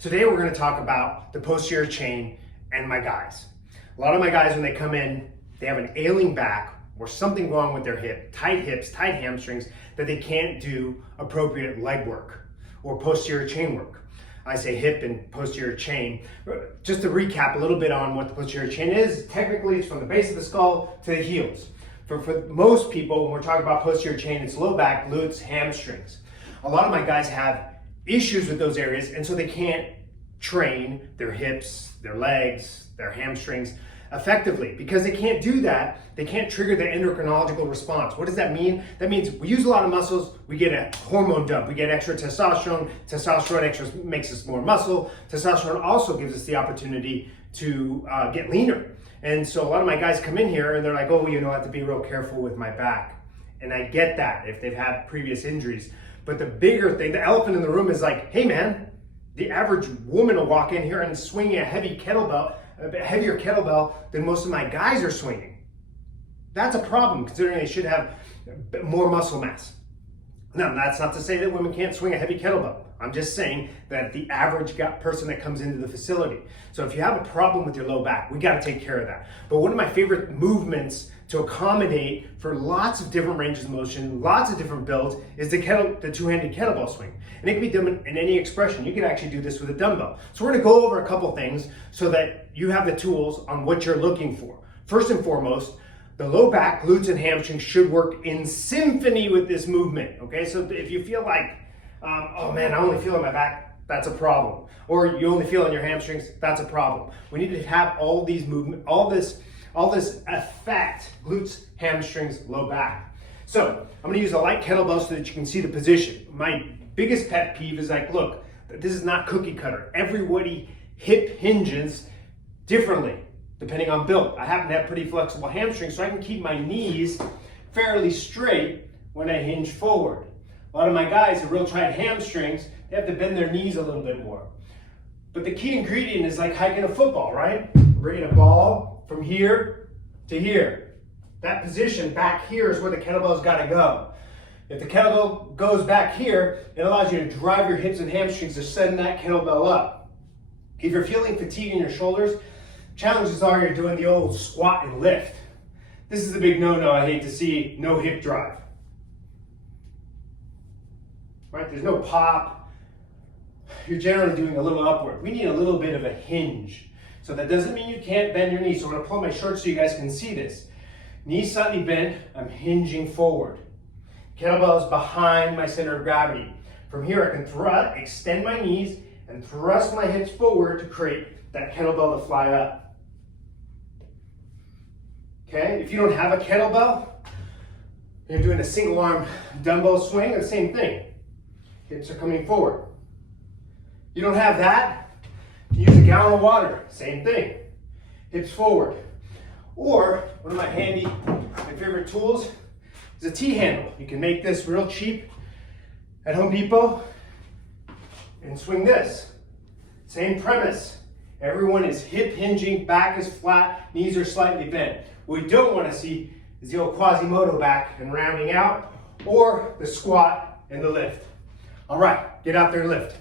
Today we're going to talk about the posterior chain and my guys. A lot of my guys, when they come in, they have an ailing back or something wrong with their hip, tight hips, tight hamstrings, that they can't do appropriate leg work or posterior chain work. I say hip and posterior chain. Just to recap a little bit on what the posterior chain is, technically it's from the base of the skull to the heels. For most people, when we're talking about posterior chain, it's low back, glutes, hamstrings. A lot of my guys have issues with those areas, and so they can't train their hips, their legs, their hamstrings effectively. Because they can't do that, they can't trigger the endocrinological response. What does that mean? That means we use a lot of muscles, we get a hormone dump, we get extra testosterone. Testosterone extra makes us more muscle. Testosterone also gives us the opportunity to get leaner. And so a lot of my guys come in here and they're like, oh, you know, I have to be real careful with my back. And I get that if they've had previous injuries. But the bigger thing, the elephant in the room is like, hey man, the average woman will walk in here and swing a heavy kettlebell, a heavier kettlebell than most of my guys are swinging. That's a problem, considering they should have more muscle mass. Now, that's not to say that women can't swing a heavy kettlebell. I'm just saying that the average person that comes into the facility. So if you have a problem with your low back, we got to take care of that. But one of my favorite movements to accommodate for lots of different ranges of motion, lots of different builds, is the two-handed kettlebell swing. And it can be done in any expression. You can actually do this with a dumbbell. So we're going to go over a couple things so that you have the tools on what you're looking for. First and foremost, the low back, glutes, and hamstrings should work in symphony with this movement, okay? So if you feel like, oh man, I only feel in my back, that's a problem. Or you only feel in your hamstrings, that's a problem. We need to have all these movement, all this effect, glutes, hamstrings, low back. So I'm gonna use a light kettlebell so that you can see the position. My biggest pet peeve is like, look, this is not cookie cutter. Everybody hip hinges differently, depending on build. I happen to have pretty flexible hamstrings, so I can keep my knees fairly straight when I hinge forward. A lot of my guys have real tight hamstrings, they have to bend their knees a little bit more. But the key ingredient is like hiking a football, right? Bringing a ball from here to here. That position back here is where the kettlebell's gotta go. If the kettlebell goes back here, it allows you to drive your hips and hamstrings to send that kettlebell up. If you're feeling fatigue in your shoulders, challenges are you're doing the old squat and lift. This is a big no-no I hate to see, no hip drive. Right, there's no pop. You're generally doing a little upward. We need a little bit of a hinge. So that doesn't mean you can't bend your knees. So I'm gonna pull my shorts so you guys can see this. Knees slightly bent, I'm hinging forward. Kettlebell is behind my center of gravity. From here I can extend my knees and thrust my hips forward to create that kettlebell to fly up. Okay, if you don't have a kettlebell, you're doing a single arm dumbbell swing, the same thing. Hips are coming forward. You don't have that, you use a gallon of water, same thing. Hips forward. Or, one of my favorite tools is a T-handle. You can make this real cheap at Home Depot and swing this. Same premise. Everyone is hip hinging, back is flat, knees are slightly bent. What we don't want to see is the old Quasimodo back and rounding out, or the squat and the lift. All right, get out there and lift.